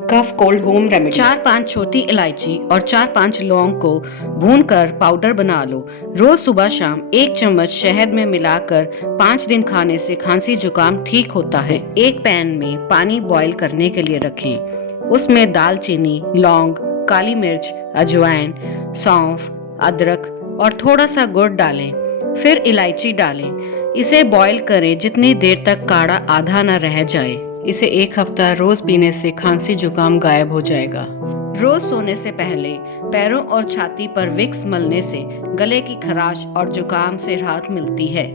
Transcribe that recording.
Cough cold home remedy. 4-5 छोटी इलायची और 4-5 लौंग को भूनकर पाउडर बना लो। रोज सुबह शाम 1 चम्मच शहद में मिलाकर 5 दिन खाने से खांसी जुकाम ठीक होता है। एक पैन में पानी बॉईल करने के लिए रखें। उसमें दालचीनी, लौंग, काली मिर्च, अजवाइन, सौंफ, अदरक और थोड़ा सा गुड़ डालें। फिर इलायची डालें। इसे बॉईल करें जितनी देर तक काढ़ा आधा न रह जाए। इसे 1 हफ्ता रोज पीने से खांसी जुकाम गायब हो जाएगा। रोज सोने से पहले पैरों और छाती पर विक्स मलने से गले की खराश और जुकाम से राहत मिलती है।